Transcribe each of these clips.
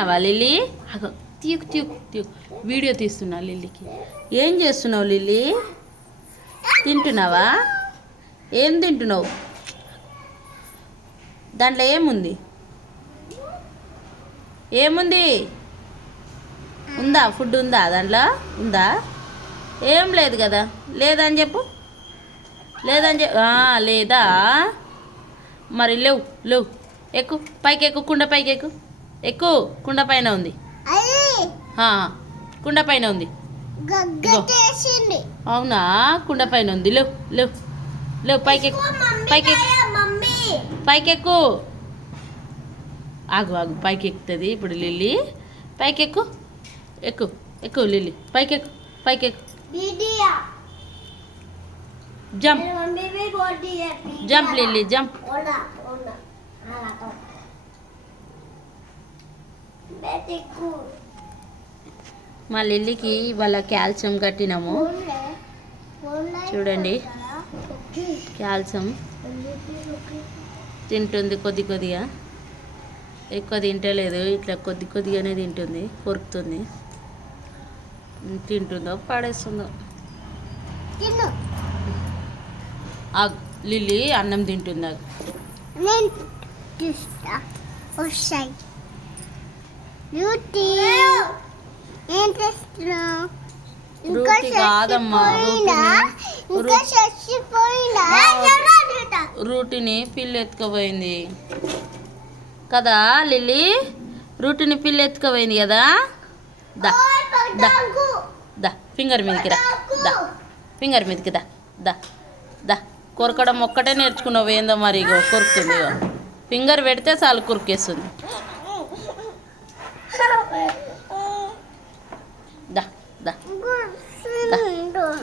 తింటున్నావా లిల్లీ? అగో తీయకు తీయకు తీయకు, వీడియో తీస్తున్నా లిల్లీకి. ఏం చేస్తున్నావు లిల్లీ? తింటున్నావా? ఏం తింటున్నావు? దాంట్లో ఏముంది? ఏముంది? ఉందా? ఫుడ్ ఉందా దాంట్లో? ఉందా? ఏం లేదు కదా. లేదని చెప్పు. లేదని లేదా? మరి లేవు లేవు. ఎక్కు, పైకి ఎక్కు, కుండ పైకి ఎక్కు. ఎక్కు, కుండ పైన ఉంది. కుండ పైన ఉంది. అవునా? కుండ పైన ఉంది. లేవు లేవు లేవు. పైకెక్కు, పైకెక్కు, పైకెక్కు. ఆగు ఆగు, పైకి ఎక్కుతుంది ఇప్పుడు లిల్లీ. పైకెక్కు, ఎక్కు ఎక్కు లిల్లీ. పైకెక్కు, పైకెక్కు. Jump, jump Lily, jump. మా లిల్లీకి ఇవాళ కాల్షియం కట్టినాము. చూడండి, కాల్షియం తింటుంది కొద్ది కొద్దిగా. ఎక్కువ తింటలేదు, ఇట్లా కొద్ది కొద్దిగానే తింటుంది. కొరుకుతుంది. తింటుందో పడేస్తుందో. లిల్లీ అన్నం తింటుందా? కాదమ్మా, రూటిని పిల్లి ఎత్తుకుపోయింది కదా లిల్లీ. రూటిని పిల్లి ఎత్తుకుపోయింది కదా. దా దా దా, ఫింగర్ మీదకి రా. దా, ఫింగర్ మీదకి దా. దా దా. కొరకడం ఒక్కటే నేర్చుకున్నావు ఏందో మరి. ఇగో కొరుకుతుంది. ఫింగర్ పెడితే చాలు కొరికేస్తుంది. దా దా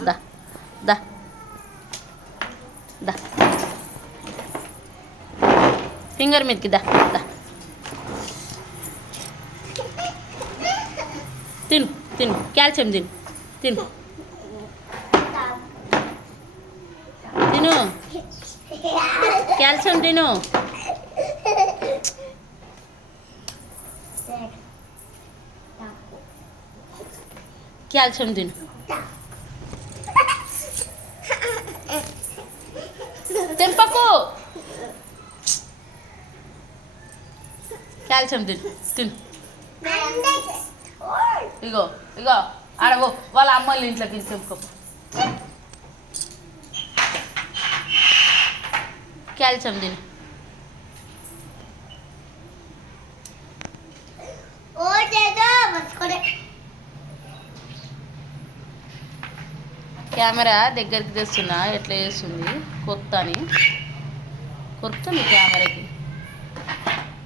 దా దా దా. ఫింగర్ మీదకి దా. దా, తిను తిను, కాల్షియం తిను. తిను తిను, కాల్షియం తిను. కాల్షియం తిను. తెంపకు. కాల్షియం తిను తిను. ఇగో ఇగో, ఆడవో వాళ్ళ అమ్మోళ్ళ ఇంట్లోకి తెంపుకో. కాల్షియం తిను. కెమెరా దగ్గరికి తెస్తున్నా, ఎట్లా చేస్తుంది కొత్తని. కొరుకుతుంది కెమెరాకి.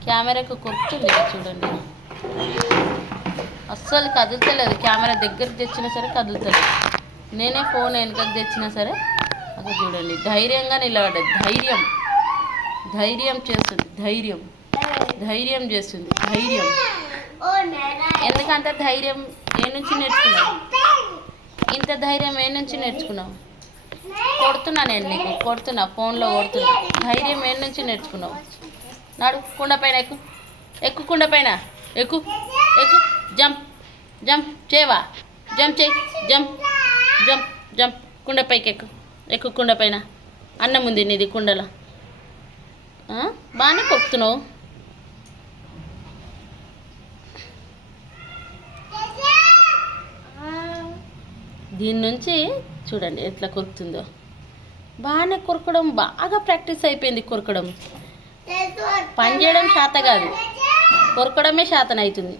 కెమెరాకు కొరుకుతుంది చూడండి. అస్సలు కదులుతలేదు. కెమెరా దగ్గరికి తెచ్చినా సరే కదులుతలేదు. నేనే ఫోన్ వెనకకి తెచ్చినా సరే అసలు చూడండి, ధైర్యంగా నిలబడ్డది. ధైర్యం, ధైర్యం చేస్తుంది. ధైర్యం, ధైర్యం చేస్తుంది. ధైర్యం. ఎందుకంటే ధైర్యం ఏ నుంచి నేర్చుకున్నావు? ఇంత ధైర్యం ఏ నుంచి నేర్చుకున్నావు? కొడుతున్నా నేను నీకు, కొడుతున్నా, ఫోన్లో కొడుతున్నా. ధైర్యం ఏ నుంచి నేర్చుకున్నావు? నాడు, కుండ పైన ఎక్కు. ఎక్కు, కుండ పైన ఎక్కు. ఎక్కు, జంప్ జంప్ చేయవా? జంప్ చేయి. Jump jump jump. కుండ పైకి ఎక్కు. ఎక్కు, కుండ పైన. అన్నం ఉంది నీది కుండలో. బాగానే కొడుతున్నావు. దీని నుంచి చూడండి ఎట్లా కొరుకుతుందో. బాగానే కొరకడం, బాగా ప్రాక్టీస్ అయిపోయింది కొరకడం. పని చేయడం శాత కాదు, కొరకడమే శాతం అవుతుంది.